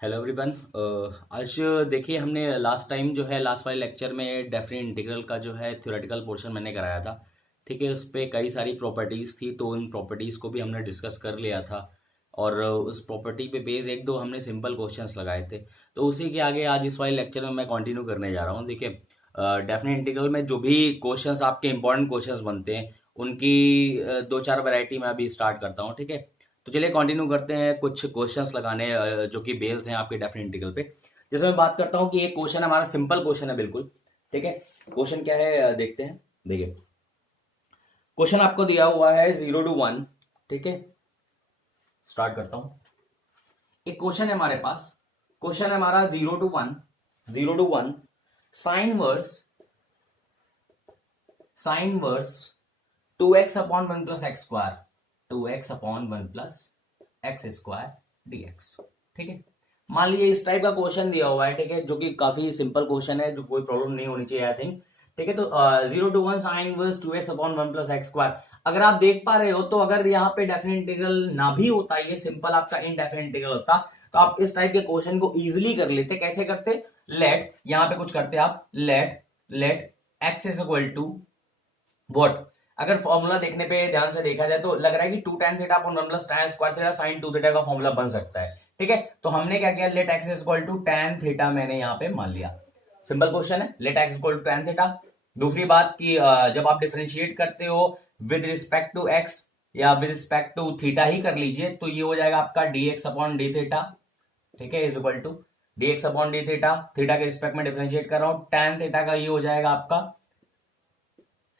Hello everyone. आज देखिए हमने लास्ट वाले लेक्चर में डेफिनेट इंटीग्रल का जो है थ्योरेटिकल पोर्शन मैंने कराया था। ठीक है, उस पर कई सारी प्रॉपर्टीज़ थी तो उन प्रॉपर्टीज़ को भी हमने डिस्कस कर लिया था और उस प्रॉपर्टी पे बेस एक दो हमने सिंपल क्वेश्चंस लगाए थे। तो उसी के आगे आज इस वाले लेक्चर में मैं कंटिन्यू करने जा रहा हूँ। देखिए डेफिनेट इंटीग्रल में जो भी क्वेश्चंस आपके इंपॉर्टेंट क्वेश्चंस बनते हैं उनकी दो चार वैरायटी मैं अभी स्टार्ट करता हूँ। ठीक है, तो चलिए कंटिन्यू करते हैं कुछ क्वेश्चंस लगाने जो कि बेस्ड हैं आपके डेफिनेट इंटीग्रल पे। जैसे मैं बात करता हूँ कि एक क्वेश्चन हमारा सिंपल क्वेश्चन है बिल्कुल। ठीक है, क्वेश्चन क्या है देखते हैं। देखिए क्वेश्चन आपको दिया हुआ है 0 to 1। ठीक है, स्टार्ट करता हूँ। एक क्वेश्चन है हमारे पास, क्वेश्चन है हमारा 0 to 1 sign verse 2x/1 + x² dx। ठीक है, मान लीजिए इस टाइप का क्वेश्चन दिया हुआ है। ठीक है, जो कि काफी सिंपल क्वेश्चन है, जो कोई प्रॉब्लम नहीं होनी चाहिए आई थिंक। ठीक है, तो 0 to 1 sign verse 2x/1 + x²। अगर आप देख पा रहे हो तो अगर यहाँ पे डेफिनेट इंटीग्रल ना भी होता, ये सिंपल आपका इनडेफिनेट इंटीग्रल होता, तो आप इस टाइप के क्वेश्चन को इजिली कर लेते। कैसे करते? लेट, यहाँ पे कुछ करते आप, let x is equal to what. अगर फॉर्मूला देखने पे ध्यान से देखा जाए तो लग रहा है कि 2 tan theta upon 1 + tan square theta sin 2 theta का फॉर्मूला बन सकता है। ठीक है, तो हमने क्या किया, let x is equal to tan theta मैंने यहाँ पे मान लिया। सिंपल क्वेश्चन है, let x equal to tan theta. दूसरी बात कि जब आप डिफरेंशिएट करते हो विद रिस्पेक्ट टू x या विद रिस्पेक्ट टू थीटा ही कर लीजिए, तो ये हो जाएगा आपका dx/d थीटा। ठीक है, is equal to dx/d theta. Theta के रिस्पेक्ट में डिफरेंशिएट कर रहा हूं, tan थीटा का ये हो जाएगा आपका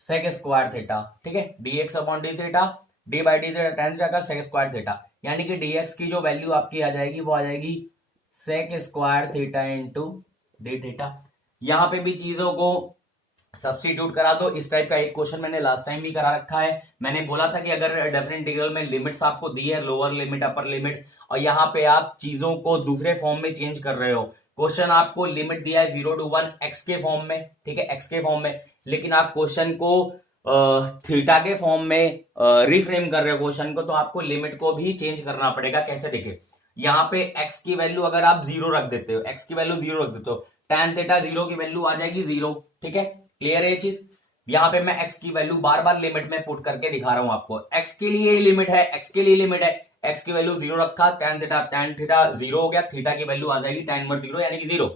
सेक स्क्वायर थीटा। ठीक है, dx/d theta, d/d theta tan theta का सेक स्क्वायर थीटा, यानी कि dx की जो वैल्यू आपकी आ जाएगी वो आ जाएगी sec square theta into D theta. यहां पे भी चीजों को सब्स्टिट्यूट करा दो। इस टाइप का एक क्वेश्चन मैंने लास्ट टाइम भी करा रखा है। मैंने बोला था कि अगर डेफिनेट इंटीग्रल में लिमिट्स आपको दी है, लोअर लिमिट अपर लिमिट, और यहाँ पे आप चीजों को दूसरे फॉर्म में चेंज कर रहे हो। क्वेश्चन आपको लिमिट दिया है 0 to 1 एक्स के फॉर्म में। ठीक है, एक्स के फॉर्म में, लेकिन आप क्वेश्चन को थीटा के फॉर्म में रिफ्रेम कर रहे हो क्वेश्चन को, तो आपको लिमिट को भी चेंज करना पड़ेगा। कैसे? देखिए यहाँ पे x की वैल्यू अगर आप 0 रख देते हो, x की वैल्यू 0 रख देते हो, tan थीटा 0 की वैल्यू आ जाएगी 0। ठीक है, क्लियर है ये चीज। यहाँ पे मैं x की वैल्यू बार बार लिमिट में पुट करके दिखा रहा हूं आपको। x के लिए लिमिट है, x के लिए लिमिट है, x की वैल्यू 0 रखा, tan थीटा 0 हो गया, थीटा की वैल्यू आ जाएगी tan इनवर्स 0 यानी कि 0।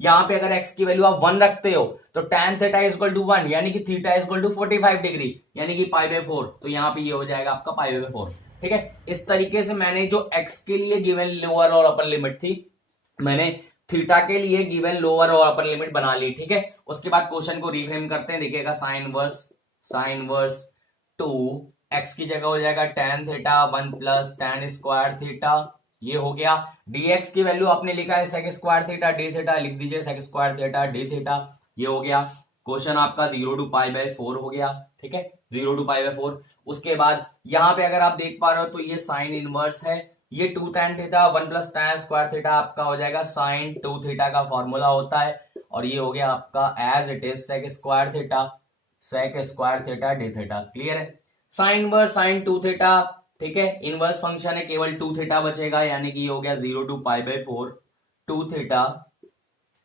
यहाँ पे अगर x की वैल्यू आप 1 रखते हो तो tan theta is equal to 1 यानी कि theta is equal to 45 degree यानी कि π/4। तो यहाँ पे ये हो जाएगा आपका π/4। ठीक है, इस तरीके से मैंने जो x के लिए गिवन लोअर और अपर लिमिट थी, मैंने थीटा के लिए गिवन लोअर और अपर लिमिट बना ली। ठीक है, उसके बाद क्वेश्चन को रिफ्रेम करते हैं। देखिएगा साइन वर्स 2 x की जगह हो जाएगा tan theta 1 + tan square theta, ये हो गया। dx की वैल्यू आपने लिखा है sec square theta d theta, लिख दीजिए sec square theta d theta, ये हो गया। क्वेश्चन आपका 0 to π/4 हो गया। ठीक है, 0 to π/4। उसके बाद यहाँ पे अगर आप देख पा रहे हो तो ये साइन इनवर्स है, ये 2 tan theta 1 + tan square theta आपका हो जाएगा sin 2 थीटा का फॉर्मूला होता है, और ये हो गया आपका as it is sec square theta d theta. Clear है, साइन इनवर्स sin 2 थीटा। ठीक है, इनवर्स फंक्शन है, केवल 2 थीटा बचेगा, यानी कि ये हो गया 0 to π/4 2 theta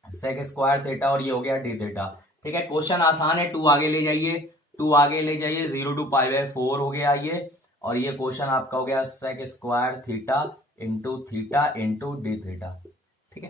sec square theta, और ये हो गया डी थीटा। ठीक है, क्वेश्चन आसान है, 2 आगे ले जाइए, 2 आगे ले जाइए, 0 to π/4 हो गया ये, और ये क्वेश्चन आपका हो गया sec square theta into D theta. ठीक है,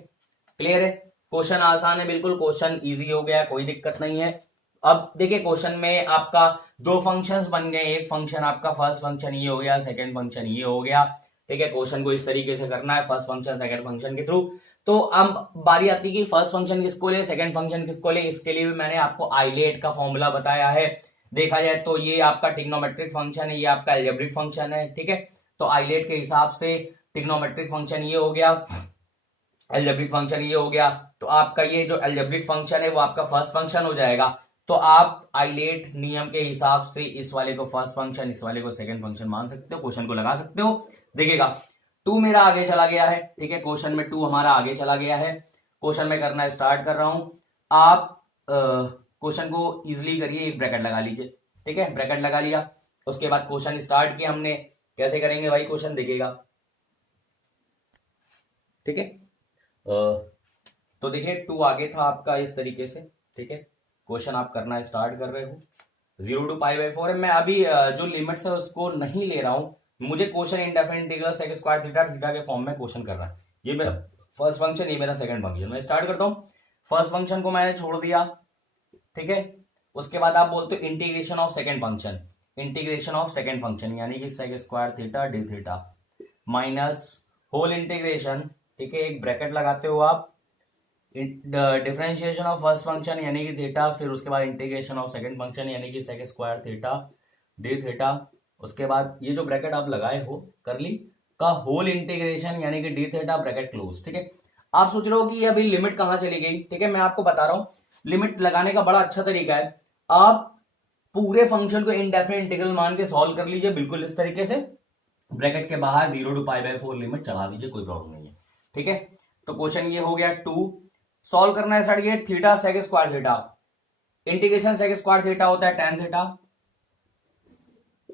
क्लियर है, क्वेश्चन आसान है बिल्कुल, क्वेश्चन इजी हो गया, कोई दिक्कत नहीं है। अब देखिए क्वेश्चन में आपका दो फंक्शंस बन गए, एक फंक्शन आपका फर्स्ट फंक्शन ये हो गया, सेकंड फंक्शन ये हो गया। ठीक है, क्वेश्चन को इस तरीके से करना है, फर्स्ट फंक्शन सेकंड फंक्शन के थ्रू। तो अब बारी आती है कि फर्स्ट फंक्शन किसको ले, सेकंड फंक्शन किसको ले। इसके लिए भी मैंने आपको आइलेट का फॉर्मूला बताया है। देखा जाए तो ये आपका ट्रिग्नोमेट्रिक फंक्शन है, ये आपका अलजेब्रिक फंक्शन है। ठीक है, तो आइलेट के हिसाब से ट्रिग्नोमेट्रिक फंक्शन ये हो गया, अलजेब्रिक फंक्शन ये हो गया, तो आपका ये जो अलजेब्रिक फंक्शन है वो आपका फर्स्ट फंक्शन हो जाएगा। तो आप आइलेट नियम के हिसाब से इस वाले को फर्स्ट फंक्शन, इस वाले को सेकंड फंक्शन मान सकते हो, क्वेश्चन को लगा सकते हो। देखिएगा 2 मेरा आगे चला गया है। ठीक है, क्वेश्चन में 2 हमारा आगे चला गया है। क्वेश्चन में करना स्टार्ट कर रहा हूं, आप क्वेश्चन को इजिली करिए, एक ब्रैकेट लगा लीजिए। ठीक है, ब्रैकेट लगा लिया, उसके बाद क्वेश्चन स्टार्ट किया हमने। कैसे करेंगे भाई क्वेश्चन, देखिएगा। ठीक है, तो देखिए 2 आगे था आपका इस तरीके से, ठीक है। क्वेश्चन आप करना स्टार्ट कर रहे हो, 0 to π/4 है। मैं अभी जो लिमिट्स है उसको नहीं ले रहा हूं, मुझे question indefinite integral sec square theta theta के फॉर्म में क्वेश्चन करना है। ये मेरा फर्स्ट फंक्शन, ये मेरा सेकंड फंक्शन। मैं स्टार्ट करता हूँ। फर्स्ट फंक्शन को मैंने छोड़ दिया, ठीक है। उसके बाद आप बोलते हो integration of second function, integration of second function यानी कि sec square theta d theta minus whole integration, ठीक है, एक ब्रैकेट लगाते हो आप, डिफरेंशिएशन ऑफ फर्स्ट फंक्शन यानी कि थीटा, फिर उसके बाद इंटीग्रेशन ऑफ सेकंड फंक्शन यानी कि sec square theta d theta, उसके बाद ये जो ब्रैकेट आप लगाए हो करली का होल इंटीग्रेशन यानी कि डी थीटा ब्रैकेट क्लोज, ठीक है। आप सोच रहे हो कि ये अभी लिमिट कहां चली गई, ठीक है। मैं आपको बता रहा हूं लिमिट लगाने का बड़ा अच्छा तरीका है, आप पूरे फंक्शन को इनडेफिनिट इंटीग्रल मान के सॉल्व कर लीजिए, बिल्कुल इस तरीके से ब्रैकेट के बाहर 0 to π/4 लिमिट चला दीजिए, कोई प्रॉब्लम नहीं है, ठीक है। तो क्वेश्चन ये हो गया 2। सॉल्व करना है सर, ये theta sec square theta, integration sec square theta होता है tan theta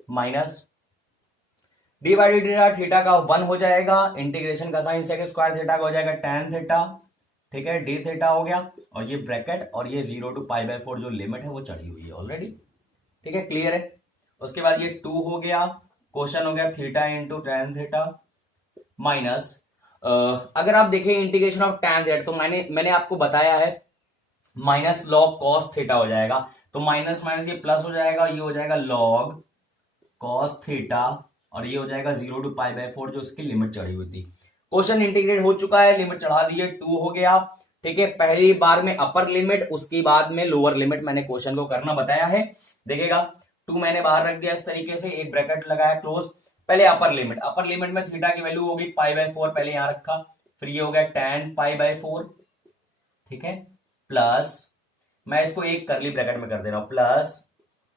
minus d by d theta का 1 हो जाएगा, इंटीग्रेशन का साइन सेक स्क्वायर थीटा का हो जाएगा tan थीटा, ठीक है, डी थीटा हो गया, और ये ब्रैकेट और ये 0 to π/4 जो लिमिट है वो चढ़ी हुई है ऑलरेडी, ठीक है, क्लियर है। उसके बाद ये 2 हो गया, क्वेश्चन हो गया theta into tan theta minus अगर आप देखें इंटीग्रेशन ऑफ tan z, तो मैंने आपको बताया है माइनस लॉग कॉस थीटा हो जाएगा, तो माइनस माइनस ये प्लस हो जाएगा, ये हो जाएगा लॉग कॉस थीटा, और ये हो जाएगा 0 to π/4 जो इसकी लिमिट चढ़ी हुई थी। क्वेश्चन इंटीग्रेट हो चुका है, लिमिट चढ़ा दी है, 2 हो गया, ठीक है। पहली बार में अपर लिमिट, उसके बाद में लोअर लिमिट मैंने क्वेश्चन को करना बताया है, देखिएगा 2 मैंने बाहर रख दिया इस तरीके से, एक ब्रैकेट लगाया क्लोज, पहले अपर लिमिट में थीटा की वैल्यू होगी π/4, पहले यहां रखा, फिर ये हो गया tan π/4, ठीक है, प्लस मैं इसको एक करली ब्रैकेट में कर दे रहा हूं, प्लस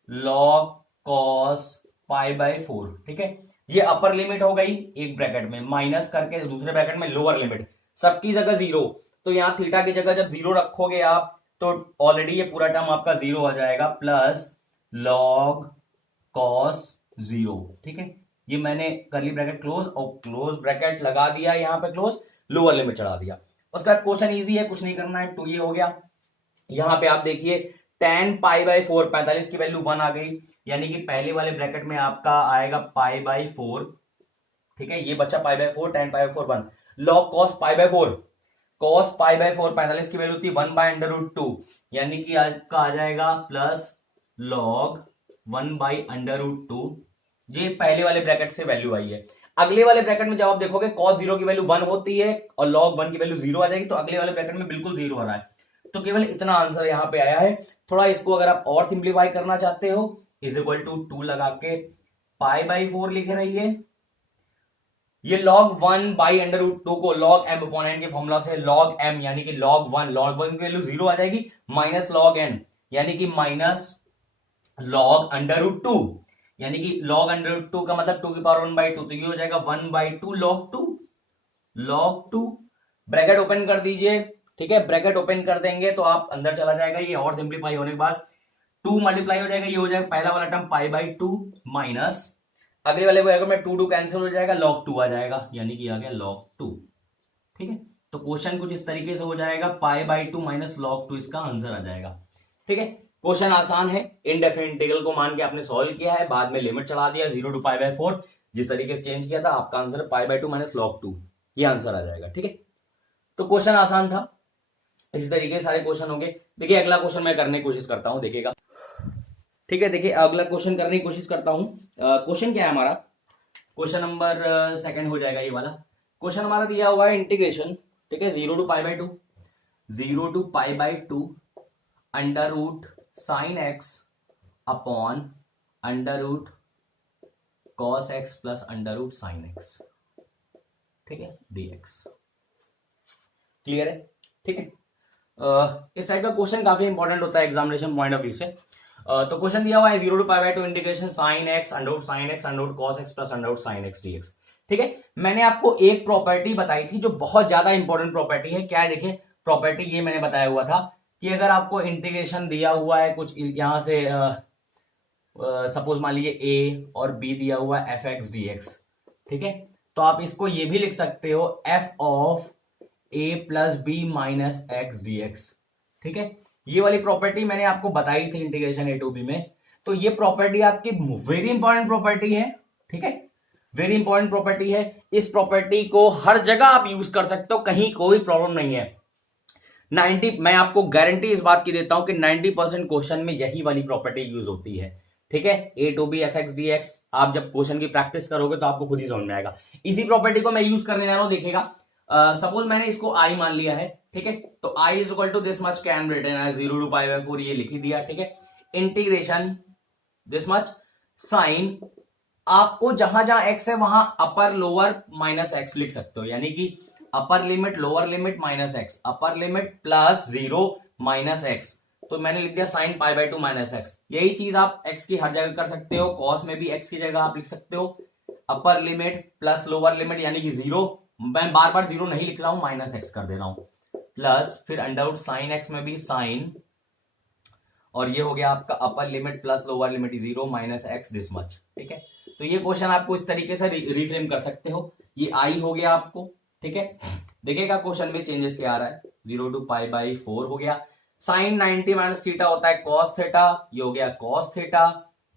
log cos π/4, ठीक है। ये अपर लिमिट हो गई एक ब्रैकेट में, माइनस करके दूसरे ब्रैकेट में लोअर लिमिट, सबकी जगह 0, तो यहां थीटा की जगह जब 0 रखोगे आप तो ऑलरेडी ये पूरा टर्म आपका 0 आ जाएगा, प्लस log cos 0, ठीक है। ये मैंने करली ब्रैकेट क्लोज और क्लोज ब्रैकेट लगा दिया, यहां पे क्लोज, लोअर लिमिट चढ़ा दिया। उसके बाद क्वेश्चन इजी है, कुछ नहीं करना है, 2 ये हो गया। यहां पे आप देखिए tan π/4, 45 की वैल्यू 1 आ गई, यानी कि पहले वाले ब्रैकेट में आपका आएगा π/4, ठीक है, ये बच्चा π/4, tan π/4 1, log cos π/4, cos π/4 45 की वैल्यू थी 1/√2, यानी कि आपका आ जाएगा प्लस log 1/√2, ये पहले वाले ब्रैकेट से वैल्यू आई है। अगले वाले ब्रैकेट में जब आप देखोगे cos 0 की वैल्यू 1 होती है और log 1 की वैल्यू 0 आ जाएगी, तो अगले वाले ब्रैकेट में बिल्कुल 0 आ रहा है, तो केवल इतना आंसर यहां पे आया है। थोड़ा इसको अगर आप और सिंप्लीफाई करना चाहते हो, इज इक्वल टू 2 लगा के π/4 लिख रही है, ये log 1/√2 को log m अपॉन n के फॉर्मूला से log m यानी कि log 1 की वैल्यू 0 आ जाएगी, माइनस log n यानी कि माइनस log √2, यानी कि log √2 का मतलब 2 की पावर 1/2, तो ये हो जाएगा 1/2 log 2, ब्रैकेट ओपन कर दीजिए, ठीक है, ब्रैकेट ओपन कर देंगे तो आप अंदर चला जाएगा, ये और सिंप्लीफाई होने के बाद 2 मल्टीप्लाई हो जाएगा, ये हो जाएगा पहला वाला टर्म π/2 माइनस अगले वाले ब्रैकेट में 2 कैंसिल हो जाएगा, log 2 आ जाएगा, यानी कि आ गया log 2, ठीक है। तो क्वेश्चन कुछ इस तरीके से हो जाएगा, π/2 माइनस log 2 इसका आंसर आ जाएगा, ठीक है। क्वेश्चन आसान है, इनडेफिनिट इंटीग्रल को मान के आपने सॉल्व किया है, बाद में लिमिट चला दिया 0 to π/4, जिस तरीके से चेंज किया था, आपका आंसर π/2 माइनस log 2, ये आंसर आ जाएगा, ठीक है। तो क्वेश्चन आसान था, इसी तरीके सारे क्वेश्चन होंगे। देखिए अगला क्वेश्चन मैं करने की कोशिश करता हूं, देखिएगा, ठीक है। देखिए अगला क्वेश्चन करने की कोशिश करता हूं। क्वेश्चन क्या है हमारा, क्वेश्चन नंबर 2 हो जाएगा ये वाला। क्वेश्चन हमारा दिया हुआ है इंटीग्रेशन, ठीक है, 0 to π/2 under root sine x upon under root cos x plus under root sine x, ठीक है, dx, क्लियर है, ठीक है। इस टाइप का क्वेश्चन काफी इंपॉर्टेंट होता है एग्जामिनेशन पॉइंट ऑफ व्यू से। तो क्वेश्चन दिया हुआ है 0 to π/2 integration sine x under root sine x under root cos x plus under root sine x dx, ठीक है। मैंने आपको एक प्रॉपर्टी बताई थी जो बहुत ज्यादा इंपॉर्टेंट प्रॉपर्टी है, क्या है, देखिए प्रॉपर्टी ये मैंने बताया हुआ था कि अगर आपको इंटीग्रेशन दिया हुआ है कुछ यहां से सपोज मान लीजिए a और b दिया हुआ है fx dx, ठीक है, तो आप इसको ये भी लिख सकते हो f of a plus b minus x d x. ठीक है, ये वाली प्रॉपर्टी मैंने आपको बताई थी इंटीग्रेशन ए टू बी में। तो ये प्रॉपर्टी आपकी वेरी इंपॉर्टेंट प्रॉपर्टी है। ठीक है, वेरी इंपॉर्टेंट प्रॉपर्टी है। इस प्रॉपर्टी को हर जगह आप यूज कर सकते हो, कहीं कोई प्रॉब्लम नहीं है। 90 मैं आपको गारंटी इस बात की देता हूं कि 90% क्वेश्चन में यही वाली प्रॉपर्टी यूज होती है। ठीक है, a to b f x d x, आप जब क्वेश्चन की प्रैक्टिस करोगे तो आपको खुद ही समझ में आएगा। इसी प्रॉपर्टी को मैं यूज करने जा रहा हूं, देखिएगा। सपोज मैंने इसको आई मान लिया है। ठीक है, तो I is equal to this much can written as 0 to pi by 4, ये लिख ही दिया। ठीक है, इंटीग्रेशन दिस मच साइन, आपको जहां जहां एक्स है वहां अपर लोअर माइनस एक्स लिख सकते हो, यानी कि upper limit lower limit minus x, upper limit plus 0 minus x. तो मैंने लिख दिया sine pi by 2 minus x. यही चीज आप एक्स की हर जगह कर सकते हो, कॉस में भी एक्स की जगह आप लिख सकते हो upper limit plus lower limit, यानी कि 0, मैं बार बार 0 नहीं लिख रहा हूं, माइनस एक्स कर दे रहा हूं, प्लस फिर अंडर रूट साइन एक्स में भी साइन, और ये हो गया आपका upper limit plus lower limit 0 minus x this much. ठीक है, तो ये क्वेश्चन आपको इस तरीके से रिफ्रेम कर सकते हो। ये आई हो गया आपको। ठीक है, देखिएगा क्वेश्चन में चेंजेस क्या आ रहा है, 0 टू पाई बाई 4 हो गया, साइन 90 माइनस थीटा होता है कॉस थीटा, ये हो गया कॉस थीटा।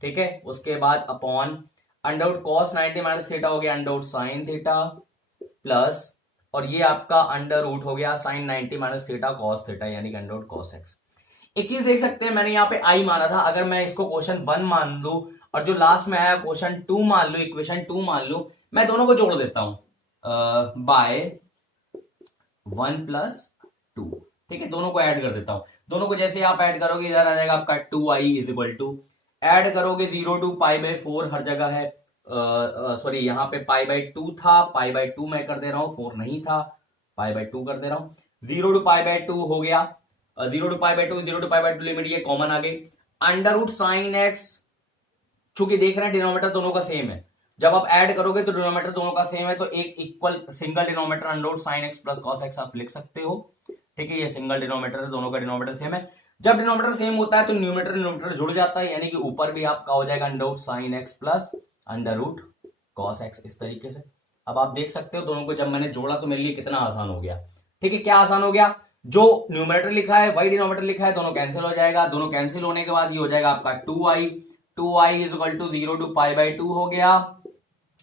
ठीक है, उसके बाद upon under root cos 90 minus theta हो गया under root sine theta, plus और ये आपका अंडर रूट हो गया sine 90 minus theta cos theta, यानी कि अंडर रूट कॉस एक्स। एक चीज देख सकते हैं, मैंने यहाँ पे आई माना था, अगर मैं इसको क्वेश्चन 1 मान लू और जो लास्ट में आया क्वेश्चन 2 मान लू, इक्वेशन 2 मान लू, मैं दोनों को जोड़ देता हूं बाय 1 प्लस 2। ठीक है, दोनों को ऐड कर देता हूं। दोनों को जैसे आप ऐड करोगे इधर आ जाएगा आपका 2i is equal to, add करोगे 0 टू पाई बाय 4 हर जगह है, सॉरी यहाँ पे पाई बाय 2 था, पाई बाय 2 मैं कर दे रहा हूं, 4 नहीं था, पाई बाय 2 कर दे रहा हूं। 0 टू पाई बाय 2 हो गया, 0 to pi by 2, 0 to pi by 2 limit ये कॉमन आ गई, अंडर रूट साइन एक्स, चूंकि देख रहे हैं डिनोमिनेटर दोनों का सेम है, जब आप ऐड करोगे तो डिनोमिनेटर दोनों का सेम है, तो एक equal single denominator under root sine x plus cos x आप लिख सकते हो। ठीक है, ये सिंगल डिनोमिनेटर है, दोनों का डिनोमिनेटर सेम है। जब डिनोमिनेटर सेम होता है तो न्यूमरेटर जुड़ जाता है, यानी कि ऊपर भी आपका हो जाएगा under root sine x plus under root cos x, इस तरीके से। अब आप देख सकते हो दोनों को जब मैंने जोड़ा तो मेरे लिए कितना आसान हो गया। ठीक है, क्या आसान हो गया, जो न्यूमरेटर लिखा है वही डिनोमिनेटर लिखा है, दोनों कैंसिल हो जाएगा, दोनों कैंसिल होने के बाद ये हो जाएगा आपका 2i is equal to 0 to pi by 2 हो गया,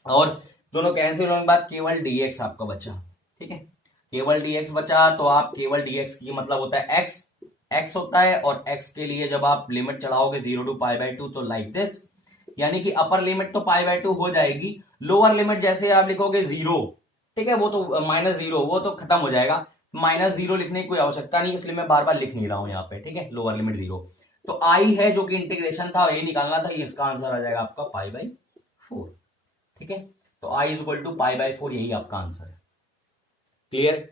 और दोनों कैंसिल होने के बाद केवल dx आपका बचा। ठीक है, केवल dx बचा, तो आप केवल dx की मतलब होता है x होता है, और x के लिए जब आप लिमिट चढ़ाओगे 0 टू पाई बाय 2 तो लाइक दिस, यानी कि अपर लिमिट तो पाई बाय 2 हो जाएगी, लोअर लिमिट जैसे आप लिखोगे 0, ठीक है, वो तो -0 वो तो खत्म हो जाएगा, -0 लिखने की कोई आवश्यकता नहीं, इसलिए मैं बार बार लिख नहीं रहा हूं यहाँ पे। ठीक है, लोअर लिमिट 0, तो आई है जो कि इंटीग्रेशन था ये निकालना था, इसका आंसर आ जाएगा आपका पाई बाय 4। ठीक है, तो I is equal to pi by 4, यही आपका आंसर है। क्लियर?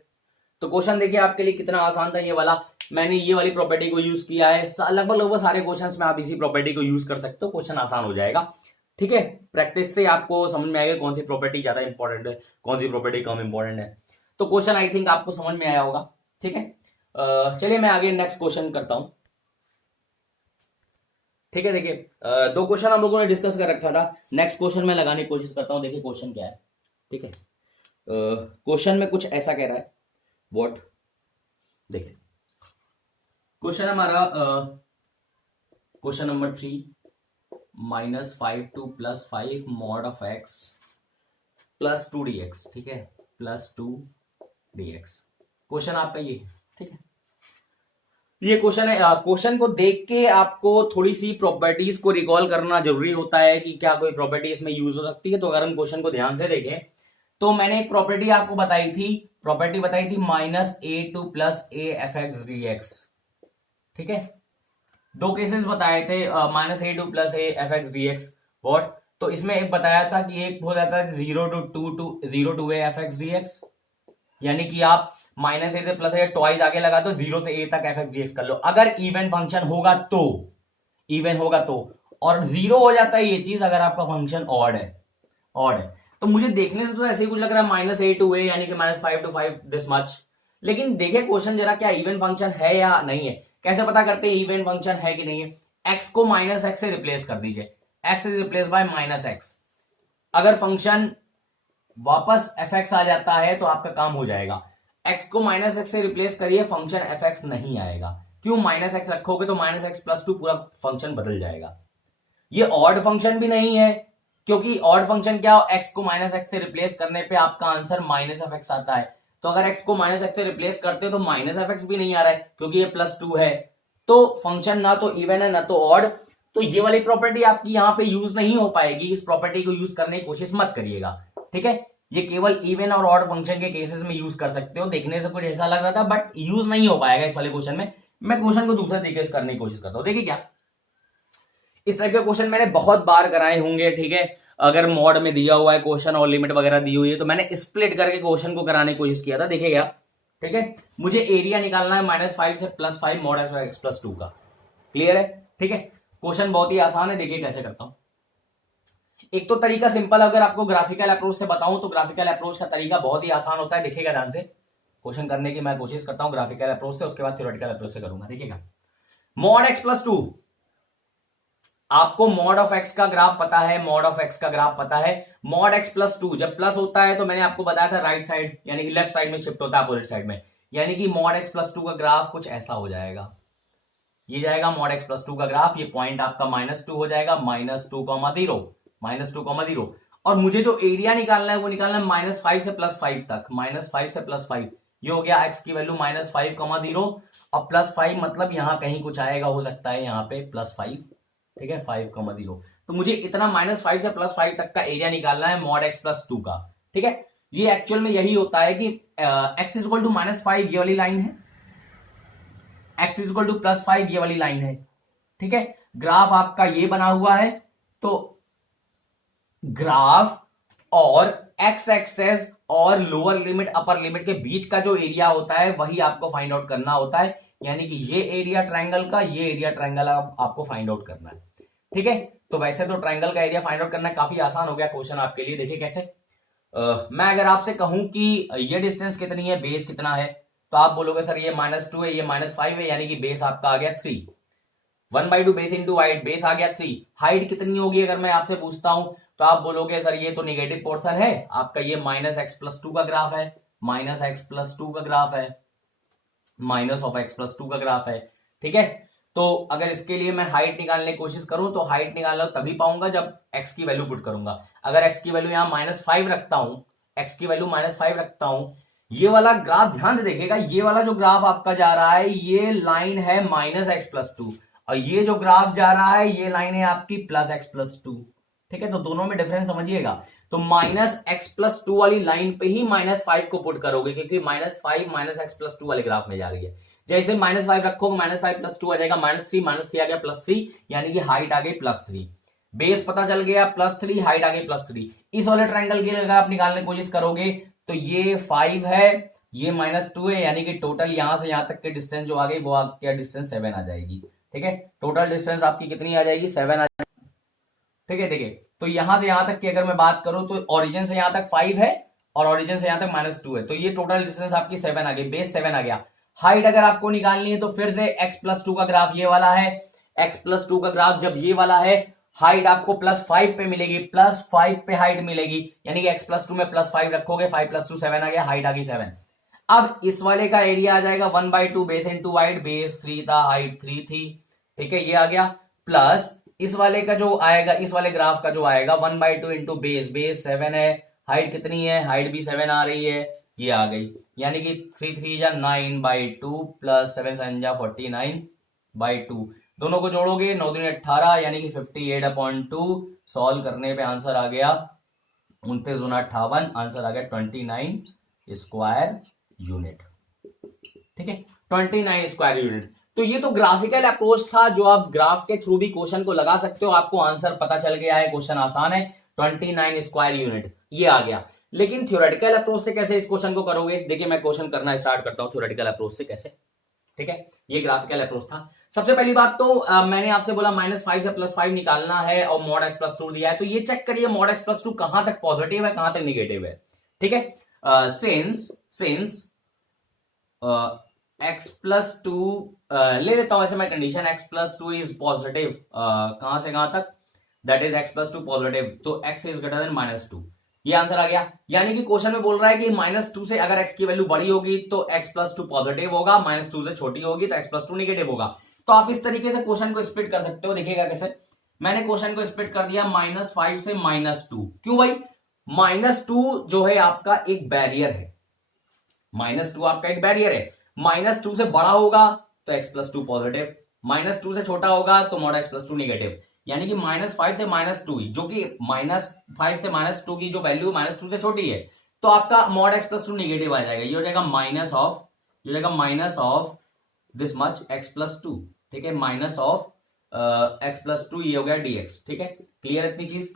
तो क्वेश्चन देखिए आपके लिए कितना आसान था ये वाला, मैंने ये वाली प्रॉपर्टी को यूज किया है, लगभग सारे क्वेश्चंस में आप इसी प्रॉपर्टी को यूज कर सकते हो, क्वेश्चन आसान हो जाएगा। ठीक है, प्रैक्टिस से आपको समझ में आएगा कौन सी प्रॉपर्टी ज्यादा इंपॉर्टेंट है, कौन सी प्रॉपर्टी कम इंपॉर्टेंट है। तो क्वेश्चन आई थिंक आपको समझ में आया होगा। ठीक है, चलिए मैं आगे नेक्स्ट क्वेश्चन करता हूं। ठीक है, देखिए 2 क्वेश्चन हम लोगों ने डिस्कस कर रखा था, नेक्स्ट क्वेश्चन में लगाने की कोशिश करता हूं, देखिए क्वेश्चन क्या है। ठीक है, क्वेश्चन में कुछ ऐसा कह रहा है, व्हाट, देखिए क्वेश्चन हमारा question number 3, -5 to +5 mod of x plus 2 dx। ठीक है, प्लस 2 dx क्वेश्चन आपका ये। ठीक है, ये क्वेश्चन है, क्वेश्चन को देख के आपको थोड़ी सी प्रॉपर्टीज को रिकॉल करना जरूरी होता है कि क्या कोई प्रॉपर्टी इसमें यूज हो सकती है। तो अगर हम क्वेश्चन को ध्यान से देखें तो मैंने एक प्रॉपर्टी आपको बताई थी, -a2 + a fx dx। ठीक है, 2 केसेस बताए थे, -a2 + a fx dx what, तो इसमें एक बताया था कि एक हो जाता है 0 to a fx dx, यानी कि आप -a से +a ट्वाइस आगे लगा तो 0 से a तक fx dx कर लो, अगर इवन फंक्शन होगा तो, इवन होगा तो, और 0 हो जाता है ये चीज अगर आपका फंक्शन ऑड है। तो मुझे देखने से तो ऐसे ही कुछ लग रहा है -a to a, यानी कि -5 to 5 दिस मच, लेकिन देखिए क्वेश्चन जरा क्या इवन फंक्शन है या नहीं है, कैसे पता करते हैं इवन फंक्शन है कि नहीं है, x को -x से रिप्लेस कर दीजिए, x is replace by -x, अगर फंक्शन वापस fx आ जाता है तो आपका काम हो जाएगा, x को माइनस एक्स से रिप्लेस करिए, फंक्शन एफ एक्स नहीं आएगा। क्यों? माइनस एक्स रखोगे तो माइनस एक्स प्लस टू पूरा फंक्शन बदल जाएगा। ये ऑड फंक्शन भी नहीं है, क्योंकि ऑड फंक्शन क्या हो, x को माइनस एक्स से रिप्लेस करने पे आपका आंसर माइनस एफ एक्स आता है। तो अगर x को माइनस एक्स से रिप्लेस करते हो तो माइनस एफ एक्स भी नहीं आ रहा है, क्योंकि ये प्लस टू है। तो फंक्शन ना तो इवन है ना तो ऑड। तो ये वाली प्रॉपर्टी आपकी यहाँ पे यूज नहीं हो पाएगी, इस प्रॉपर्टी को यूज करने की कोशिश मत करिएगा, ठीक है। ये केवल इवन और ऑड फंक्शन के केसेस में यूज कर सकते हो। देखने से कुछ ऐसा लग रहा था, बट यूज नहीं हो पाएगा इस वाले क्वेश्चन में। मैं क्वेश्चन को दूसरे तरीके से करने की कोशिश करता हूँ। देखिए क्या, इस टाइप के क्वेश्चन मैंने बहुत बार कराए होंगे, ठीक है। अगर मॉड में दिया हुआ है क्वेश्चन और लिमिट वगैरह दी हुई है तो मैंने स्प्लिट करके क्वेश्चन को कराने की कोशिश किया था। देखिए क्या, ठीक है, मुझे एरिया निकालना है -5 से +5 मॉड एक्स प्लस 2 का। क्लियर है, ठीक है। क्वेश्चन बहुत ही आसान है, देखिए कैसे करता हूं। एक तो तरीका सिंपल, अगर आपको ग्राफिकल अप्रोच से बताऊं तो ग्राफिकल अप्रोच का तरीका बहुत ही आसान होता है। देखिएगा ध्यान से, क्वेश्चन करने की मैं कोशिश करता हूं ग्राफिकल अप्रोच से, उसके बाद थ्योरेटिकल अप्रोच से करूंगा। देखिएगा, मॉड एक्स प्लस 2, आपको मॉड ऑफ एक्स का ग्राफ पता है, मॉड ऑफ एक्स का ग्राफ पता है। मॉड एक्स प्लस 2 जब प्लस होता है तो मैंने आपको बताया था राइट साइड यानी कि लेफ्ट साइड में शिफ्ट होता है, अपोजिट साइड में, यानी कि मॉड एक्स प्लस 2 का ग्राफ कुछ ऐसा हो जाएगा। ये जाएगा मॉड एक्स प्लस 2 का ग्राफ, ये पॉइंट आपका -2 हो जाएगा, -2,0 और मुझे जो एरिया निकालना है वो निकालना है -5 से +5 तक, -5 से +5। ये हो गया एक्स की वैल्यू -5,0 और +5 मतलब यहां कहीं कुछ आएगा, हो सकता है यहाँ पे +5, ठीक है, 5,0। तो मुझे इतना -5 से +5 तक का एरिया निकालना है मॉड एक्स प्लस 2 का, ठीक है। ये एक्चुअल में यही होता है कि x इक्वल टू -5 ये वाली लाइन है, x इक्वल टू +5 ये वाली लाइन है, ठीक है। ग्राफ आपका ये बना हुआ है, तो ग्राफ और x एक्सेस और लोअर लिमिट अपर लिमिट के बीच का जो एरिया होता है वही आपको फाइंड आउट करना होता है, यानी कि ये एरिया ट्रायंगल का, ये एरिया ट्रायंगल आपको फाइंड आउट करना है, ठीक है। तो वैसे तो ट्रायंगल का एरिया फाइंड आउट करना काफी आसान हो गया क्वेश्चन आपके लिए। देखिए कैसे, मैं अगर आपसे कहूं कि ये डिस्टेंस कितनी है, बेस कितना है, तो आप बोलोगे सर ये -2 है, ये -5 है, यानी कि बेस आपका आ गया 3। 1/2 बेस इंटू हाइट, बेस आ गया 3। हाइट कितनी होगी अगर मैं आपसे पूछता हूं तो आप बोलोगे सर ये तो निगेटिव पोर्शन है, आपका ये -x+2 का ग्राफ है, -x+2 का ग्राफ है, -x+2 का ग्राफ है, ठीक है। तो अगर इसके लिए मैं हाइट निकालने की कोशिश करूं तो हाइट निकालना तभी पाऊंगा जब x की वैल्यू पुट करूंगा। अगर x की वैल्यू यहां -5 रखता हूं, x की वैल्यू -5 रखता हूं, ये वाला ग्राफ ध्यान से देखिएगा, ये वाला जो ग्राफ आपका जा रहा है ये लाइन है -x+2 और ये जो ग्राफ जा रहा है ये लाइन है आपकी +x+2, ठीक है। तो दोनों में डिफरेंस समझिएगा। तो -x+2 वाली लाइन पे ही -5 को पुट करोगे, क्योंकि -5 -x+2 वाले ग्राफ में जा रही है। जैसे -5 रखोगे -5+2 आ जाएगा -3, -3 आ गया +3, यानी कि हाइट आ गई +3। बेस पता चल गया +3, हाइट आ गई +3। इस वाले ट्रायंगल के लिए अगर आप निकालने की कोशिश करोगे तो ये 5 है, ये -2 है, यानी कि टोटल यहां से यहां तक के डिस्टेंस जो आ गई वो आपकी डिस्टेंस 7 आ जाएगी, ठीक है। टोटल डिस्टेंस आपकी कितनी आ जाएगी, 7 आ जाएगी, ठीक है। देखिए, तो यहां से यहां तक की अगर मैं बात करूं तो ओरिजिन से यहां तक 5 है और ओरिजिन से यहां तक -2 है, तो ये टोटल डिस्टेंस आपकी 7 आ गई, बेस 7 आ गया। हाइट अगर आपको निकालनी है तो फिर से x+2 का ग्राफ ये वाला है, x+2 का ग्राफ जब ये वाला है, हाइट आपको +5 पे मिलेगी, +5 पे हाइट मिलेगी, यानी कि x+2 में +5 रखोगे, 5+2 7 आ गया, हाइट आ गई 7। अब इस वाले का एरिया आ जाएगा 1/2 बेस इंटू हाइट, बेस 3 था, हाइट 3 थी, ठीक है, ये आ गया, प्लस इस वाले का जो आएगा, इस वाले ग्राफ का जो आएगा 1/2 इंटू बेस, बेस 7 है, हाइट कितनी है, हाइट भी 7 आ रही है, ये आ गई, यानी कि 3 3 जा 9/2 प्लस 7 7 जा 49/2। दोनों को जोड़ोगे 9 दूनी 18, यानी कि 58/2। सॉल्व करने पे आंसर आ गया 29 दूना 58, आंसर आ गया 29 स्क्वायर यूनिट, ठीक है, 29 स्क्वायर यूनिट। तो ये तो ग्राफिकल अप्रोच था, जो आप ग्राफ के थ्रू भी क्वेश्चन को लगा सकते हो, आपको आंसर पता चल गया है, क्वेश्चन आसान है, 29 स्क्वायर यूनिट ये आ गया। लेकिन थ्योरेटिकल अप्रोच से कैसे इस क्वेश्चन को करोगे, देखिए मैं क्वेश्चन करना स्टार्ट करता हूं थ्योरेटिकल अप्रोच से कैसे, ठीक है। ये ग्राफिकल अप्रोच था। सबसे पहली बात तो मैंने आपसे बोला -5 से +5 निकालना है और मॉड x+2 दिया है, तो ये चेक करिए मॉड x+2 कहां तक पॉजिटिव है कहां तक निगेटिव है, ठीक है। सिंस x+2 ले लेता हूं ऐसे मैं कंडीशन, x+2 इज पॉजिटिव, कहां से कहां तक, दैट इज x+2 पॉजिटिव, तो x इज ग्रेटर देन -2, ये आंसर आ गया। यानी कि क्वेश्चन में बोल रहा है कि -2 से अगर x की वैल्यू बड़ी होगी तो x+2 पॉजिटिव होगा, -2 से छोटी होगी तो x+2 नेगेटिव होगा। तो आप इस तरीके से क्वेश्चन को स्प्लिट कर सकते हो। देखिएगा कैसे, मैंने क्वेश्चन को स्प्लिट कर दिया -5 से -2। क्यों भाई? -2 जो है आपका एक बैरियर है, -2 आपका एक बैरियर है। -2 से बड़ा होगा तो x+2 पॉजिटिव, -2 से छोटा होगा तो mod x+2 नेगेटिव। यानी कि -5 से -2, जो कि -5 से -2 की जो वैल्यू -2 से छोटी है, तो आपका mod x+2 नेगेटिव आ जाएगा। ये हो जाएगा minus of this much x+2, ठीक है, माइनस ऑफ x+2, ये हो गया dx। ठीक है, क्लियर इतनी चीज?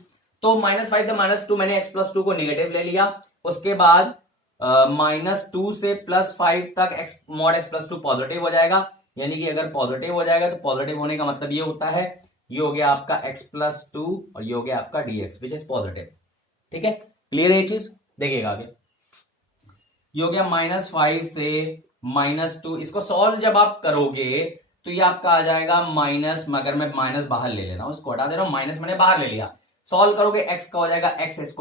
तो -5 से -2 मैंने x+2 को नेगेटिव ले लिया। उसके बाद -2 से +5 तक mod x+2 पॉजिटिव हो जाएगा। यानी कि अगर पॉजिटिव हो जाएगा तो पॉजिटिव होने का मतलब ये होता है, ये हो गया आपका x+2 और ये हो गया आपका dx विच इज पॉजिटिव। ठीक है, क्लियर है ये चीज? देखिएगा आगे, ये हो गया -5 से -2। इसको सॉल्व जब आप करोगे तो ये आपका आ जाएगा माइनस, मगर मैं माइनस बाहर ले लेना हूं, इसको हटा दे रहा हूं, माइनस मैंने बाहर ले लिया। सॉल्व करोगे x का हो जाएगा x²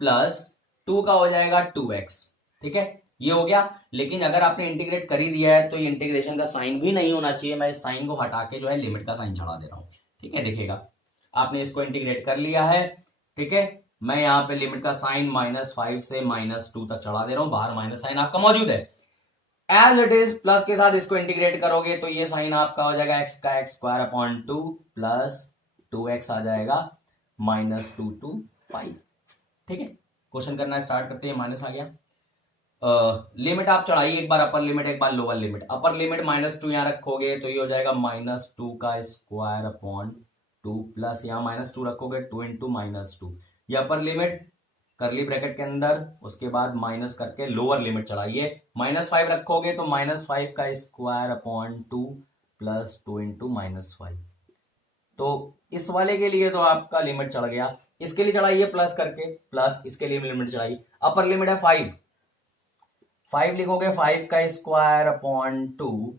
प्लस 2 का हो जाएगा 2x। ठीक है, ये हो गया। लेकिन अगर आपने इंटीग्रेट कर ही दिया है तो ये इंटीग्रेशन का साइन भी नहीं होना चाहिए। मैं इस साइन को हटा के जो है लिमिट का साइन चढ़ा दे रहा हूं। ठीक है, देखिएगा आपने इसको इंटीग्रेट कर लिया है। ठीक है, मैं यहाँ पे लिमिट का साइन -5 से -2 तक चढ़ा दे रहा हूं, बाहर माइनस साइन आपका मौजूद है। एज इट इज प्लस के साथ इसको इंटीग्रेट करोगे तो ये साइन आपका हो जाएगा x का x² प्लस 2x आ जाएगा -2 to 5। ठीक है, क्वेश्चन करना स्टार्ट करते हैं। माइनस आ गया, लिमिट आप चढ़ाइए, एक बार अपर लिमिट एक बार लोअर लिमिट। अपर लिमिट -2 यहां रखोगे तो ये हो जाएगा -2 का स्क्वायर/2 प्लस यहां -2 रखोगे 2 इंटू -2, ये अपर लिमिट करली ब्रैकेट के अंदर। उसके बाद माइनस करके लोअर लिमिट चढ़ाइए, -5 रखोगे तो -5 का स्क्वायर/2 प्लस 2 इंटू -5। तो इस वाले के लिए तो आपका लिमिट चढ़ गया, इसके लिए चढ़ाइए प्लस करके, प्लस इसके लिए लिमिट चढ़ाइए। अपर लिमिट है 5 लिखोगे, 5 का square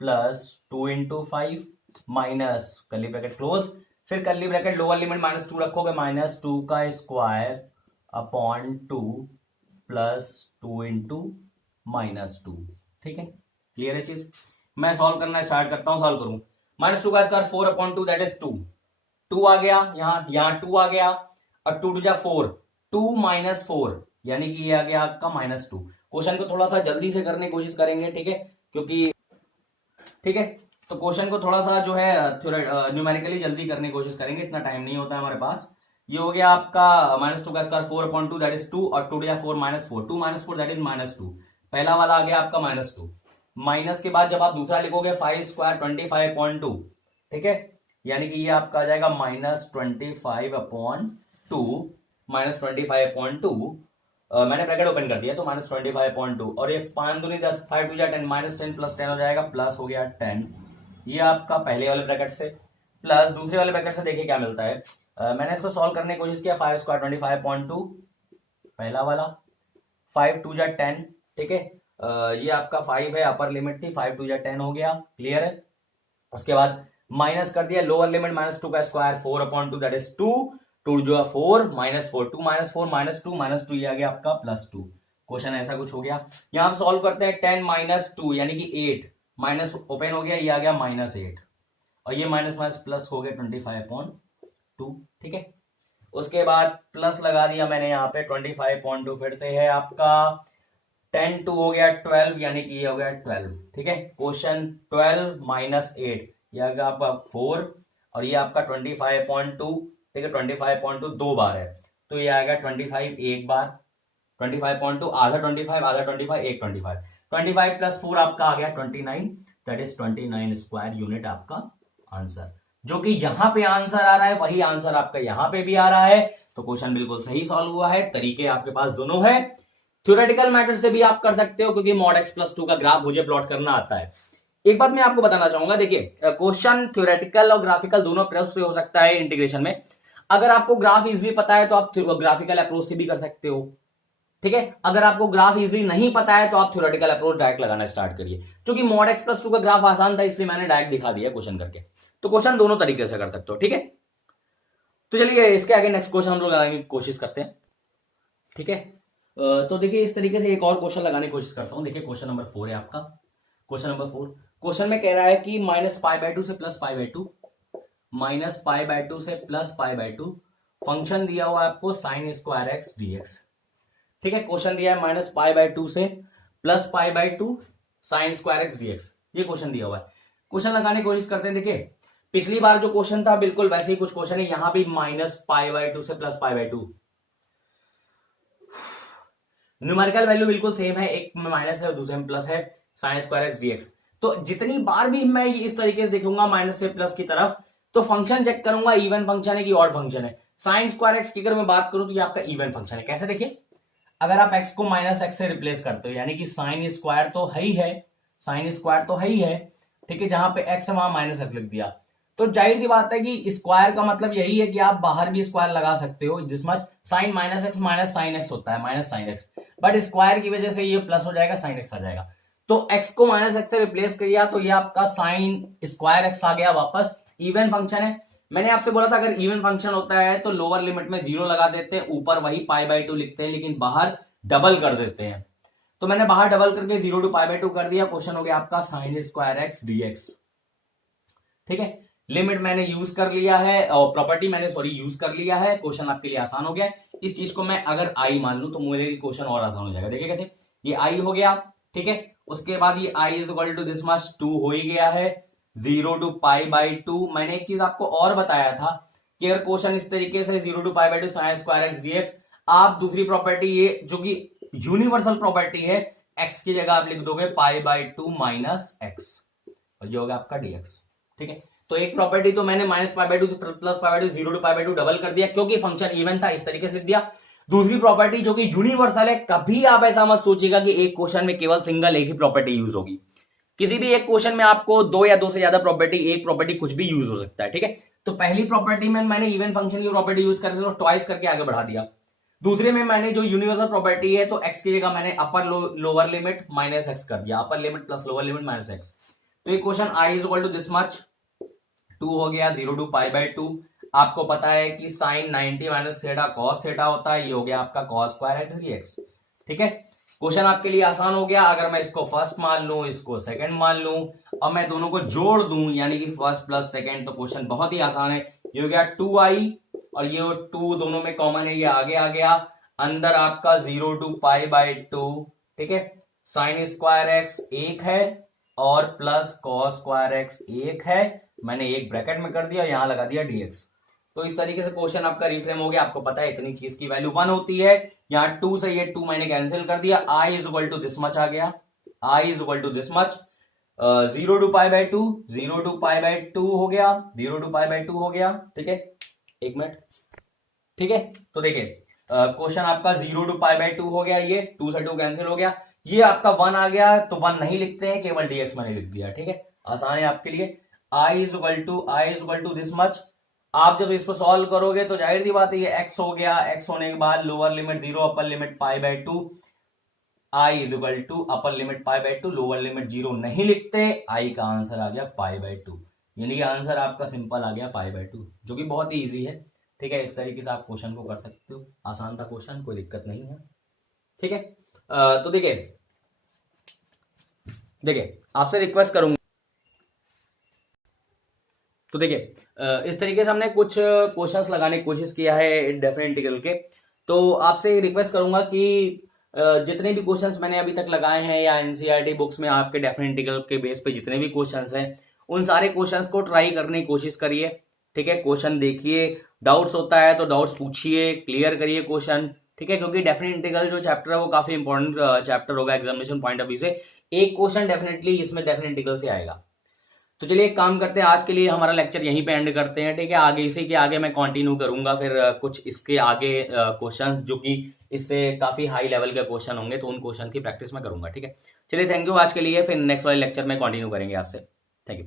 plus 2 into 5 minus curly bracket close, फिर करली ब्रैकेट लोअर लिमिट -2 रखोगे, -2 का स्क्वायर/2 प्लस 2 इंटू -2। ठीक है, क्लियर है चीज? मैं सॉल्व करना स्टार्ट करता हूं। सॉल्व करूं, -2 का स्क्वायर 4/2 दैट इज 2 आ गया, यहाँ 2 आ गया, और 2 2 4, 2 - 4 यानी कि ये आ गया आपका -2। क्वेश्चन को थोड़ा सा जल्दी से करने की कोशिश करेंगे, ठीक है, क्योंकि ठीक है, तो क्वेश्चन को थोड़ा सा जो है न्यूमेरिकली जल्दी करने की कोशिश करेंगे, इतना टाइम नहीं होता है हमारे पास। ये हो गया आपका -2 का स्क्वायर 4/2 दैट इज 2, और 2 4 -4, 2 -4 दैट इज -2। पहला वाला आ गया आपका -2। माइनस के बाद जब आप दूसरा लिखोगे 5 स्क्वायर 25/2, ठीक है, यानी कि ये आपका आ जाएगा -25/2, -25/2। मैंने ब्रैकेट ओपन कर दिया तो -25/2, और ये 5 दूनी 10, 5 2 10, -10 प्लस 10 हो जाएगा, प्लस हो गया 10। ये आपका पहले वाले ब्रैकेट से, प्लस दूसरे वाले ब्रैकेट से देखिए क्या मिलता है। मैंने इसको सॉल्व करने की कोशिश किया, 5 स्क्वायर 25/2 पहला वाला, 5 2 10, ठीक है, ये आपका 5 है, अपर लिमिट थी, 5 2 10 हो गया, क्लियर है। उसके बाद माइनस कर दिया, लोअर लिमिट -2 का स्क्वायर 4/2 दैट इज 2, 2 जो 4 -4, 2 -4 -2 ये आ गया आपका +2। क्वेश्चन ऐसा कुछ हो गया। यहां आप सॉल्व करते हैं, 10 - 2 यानी कि 8, माइनस ओपन हो गया, ये आ गया -8, और ये माइनस माइनस प्लस हो गया 25/2। ठीक है, उसके बाद प्लस लगा दिया मैंने यहाँ पे 25/2, फिर से है आपका 10 2 हो गया 12, यानी कि ये हो गया 12। ठीक है, क्वेश्चन 12 - 8 ये आ गया आपका 4, और ये आपका 25/2, ठीक है, 25/2 दो बार है तो ये आएगा 25 एक बार, 25/2 आधा 25 आधा 25 एक 25, 25 प्लस 4 आपका आ गया 29, दैट इज 29 स्क्वायर यूनिट आपका आंसर। जो कि यहां पे आंसर आ रहा है वही आंसर आपका यहां पे भी आ रहा है, तो क्वेश्चन बिल्कुल सही सॉल्व हुआ है। तरीके आपके पास दोनों है, थ्योरेटिकल मेथड से भी आप कर सकते हो, क्योंकि mod x+2 का ग्राफ मुझे प्लॉट करना आता है। एक बात मैं आपको बताना चाहूंगा, देखिए क्वेश्चन थ्योरेटिकल और ग्राफिकल दोनों अप्रोच से हो सकता है इंटीग्रेशन में। अगर आपको ग्राफ इजीली पता है तो आप ग्राफिकल अप्रोच से भी कर सकते हो, ठीक है। अगर आपको ग्राफ इजीली नहीं पता है तो आप थ्योरेटिकल अप्रोच डायरेक्ट लगाना स्टार्ट करिए। क्योंकि mod x+2 का ग्राफ आसान था इसलिए मैंने डायरेक्ट दिखा दिया क्वेश्चन करके, तो क्वेश्चन दोनों तरीके से कर सकते हो, ठीक है। तो चलिए इसके आगे नेक्स्ट क्वेश्चन हम लोग लगाने की कोशिश करते हैं, ठीक है। तो देखिए इस तरीके से एक और क्वेश्चन लगाने की कोशिश करता हूं। देखिए क्वेश्चन नंबर 4 है आपका। क्वेश्चन नंबर 4, क्वेश्चन में कह रहा है कि -π/2 से +π/2, -π/2 से +π/2 फंक्शन दिया हुआ है आपको sin² dx, ठीक है। क्वेश्चन दिया है -π/2 से +π/2 sin² dx, ये क्वेश्चन दिया हुआ है। क्वेश्चन लगाने की कोशिश करते हैं। देखिए पिछली बार जो क्वेश्चन था बिल्कुल वैसे ही कुछ क्वेश्चन है, यहां भी -π/2 से +π/2, न्यूमेरिकल वैल्यू बिल्कुल सेम है, एक में माइनस है और दूसरे में प्लस है, sin² dx। तो जितनी बार भी मैं इस तरीके से देखूंगा माइनस से प्लस की तरफ, तो फंक्शन चेक करूंगा इवन फंक्शन है कि ऑड फंक्शन है। sin² की अगर मैं बात करूं तो ये आपका इवन फंक्शन है। कैसे देखिए, अगर आप x को -x से रिप्लेस करते हो, यानी कि sin² तो है ही है, sin² तो है ही है, ठीक है, जहां पे x है वहां -x लिख दिया, तो जाहिर सी बात है कि स्क्वायर का मतलब यही है कि आप बाहर भी स्क्वायर लगा सकते हो। This much sin -x minus sin x होता है, minus sin x, but square की वजह से ये प्लस हो जाएगा, sin x आ जाएगा। तो x को -x से रिप्लेस किया तो ये आपका sin² x आ गया वापस, इवन फंक्शन है। मैंने आपसे बोला था अगर इवन फंक्शन होता है तो लोअर लिमिट में 0 लगा देते हैं, ऊपर वही π/2 लिखते हैं, लेकिन बाहर डबल कर देते हैं। तो मैंने बाहर डबल करके 0 to π/2 कर दिया। क्वेश्चन हो गया आपका sin² dx, ठीक है। लिमिट मैंने यूज कर लिया है और प्रॉपर्टी मैंने यूज कर लिया है। क्वेश्चन आपके लिए आसान हो गया। इस चीज को मैं अगर आई मान लूं तो मेरे लिए क्वेश्चन और आसान हो जाएगा। देखिए कैसे, ये आई हो गया, ठीक है। उसके बाद ये i = दिस मच 2 हो ही गया है, 0 to π/2। मैंने एक चीज आपको और बताया था कि अगर क्वेश्चन इस तरीके से 0 to π/2 sin² dx, आप दूसरी प्रॉपर्टी ये जो कि यूनिवर्सल प्रॉपर्टी है, x की जगह आप लिख दोगे π/2 - x, और ये होगा आपका dx, ठीक है। तो एक प्रॉपर्टी तो मैंने -π/2 से +π/2 0 to π/2 डबल कर दिया क्योंकि फंक्शन इवन था, इस तरीके से लिख दिया। दूसरी प्रॉपर्टी जो कि यूनिवर्सल है, कभी आप ऐसा मत सोचिएगा कि एक क्वेश्चन में केवल सिंगल एक ही प्रॉपर्टी यूज होगी। किसी भी एक क्वेश्चन में आपको 2 या 2 से ज्यादा प्रॉपर्टी, एक प्रॉपर्टी कुछ भी यूज हो सकता है, ठीक है। तो पहली प्रॉपर्टी में मैंने इवन फंक्शन की प्रॉपर्टी यूज करके तो ट्वाइस करके आगे बढ़ा दिया। दूसरे में मैंने जो यूनिवर्सल प्रॉपर्टी है तो x की जगह मैंने अपर लोअर लिमिट -x कर दिया, upper limit plus lower limit -x। तो ये क्वेश्चन i = दिस मच 2 हो गया, 0 to π/2। आपको पता है कि sin 90 - थीटा cos थीटा होता है, ये हो गया आपका cos² dx, ठीक है। क्वेश्चन आपके लिए आसान हो गया। अगर मैं इसको फर्स्ट मान लूं, इसको सेकंड मान लूं, और मैं दोनों को जोड़ दूं यानी कि फर्स्ट प्लस सेकंड, तो क्वेश्चन बहुत ही आसान है। ये हो गया 2i और ये 2 दोनों में कॉमन है, ये आगे आ गया, अंदर आपका 0 to π/2, ठीक है। sin² 1 है और प्लस cos² 1 है, मैंने एक ब्रैकेट में कर दिया, यहां लगा दिया dx। तो इस तरीके से क्वेश्चन आपका रिफ्रेम हो गया। आपको पता है इतनी चीज की वैल्यू 1 होती है, यहाँ 2 से ये 2 मैंने कैंसिल कर दिया, i = दिस मच आ गया, i = this much, 0 to π/2, 0 to π/2 हो गया, 0 to π/2 हो गया, ठीक है। एक मिनट, ठीक है। तो देखिए क्वेश्चन आपका 0 to π/2 हो गया, ये 2 से 2 कैंसिल हो गया, ये आपका 1 आ गया, तो 1 नहीं लिखते हैं, केवल dx मैंने लिख दिया, ठीक है। आसान है आपके लिए। i = this much. आप जब इसको सॉल्व करोगे तो जाहिर सी बात है ये x हो गया, x होने के बाद lower limit 0, upper limit π/2, i = upper limit π/2, lower limit 0 नहीं लिखते, i का आंसर आ गया π/2, यानी कि आंसर आपका सिंपल आ गया π/2, जो कि बहुत ही इजी है, ठीक है। इस तरीके से आप क्वेश्चन को कर सकते हो। आसान था क्वेश्चन, कोई दिक्कत नहीं है, ठीक है। तो देखिए आपसे रिक्वेस्ट करूंगा, तो देखिए इस तरीके से हमने कुछ क्वेश्चंस लगाने की कोशिश किया है डेफिनेट इंटीग्रल के। तो आपसे रिक्वेस्ट करूंगा कि जितने भी क्वेश्चंस मैंने अभी तक लगाए हैं या एनसीईआरटी बुक्स में आपके डेफिनेट इंटीग्रल के बेस पे जितने भी क्वेश्चंस हैं, उन सारे क्वेश्चंस को ट्राई करने की कोशिश करिए, ठीक है। क्वेश्चन देखिए, डाउट्स होता है तो डाउट्स पूछिए, क्लियर करिए क्वेश्चन, ठीक है, क्योंकि डेफिनेट इंटीग्रल जो चैप्टर है वो काफी इंपॉर्टेंट चैप्टर होगा एग्जामिनेशन पॉइंट ऑफ व्यू से। एक क्वेश्चन डेफिनेटली इसमें डेफिनेट इंटीग्रल से आएगा। तो चलिए एक काम करते हैं, आज के लिए हमारा लेक्चर यहीं पे एंड करते हैं, ठीक है। आगे इसी के आगे मैं कंटिन्यू करूंगा फिर कुछ इसके आगे क्वेश्चंस जो कि इससे काफी हाई लेवल के क्वेश्चन होंगे, तो उन क्वेश्चन की प्रैक्टिस मैं करूंगा, ठीक है। चलिए थैंक यू आज के लिए, फिर नेक्स्ट वाले लेक्चर में कंटिन्यू करेंगे आज से। Thank you.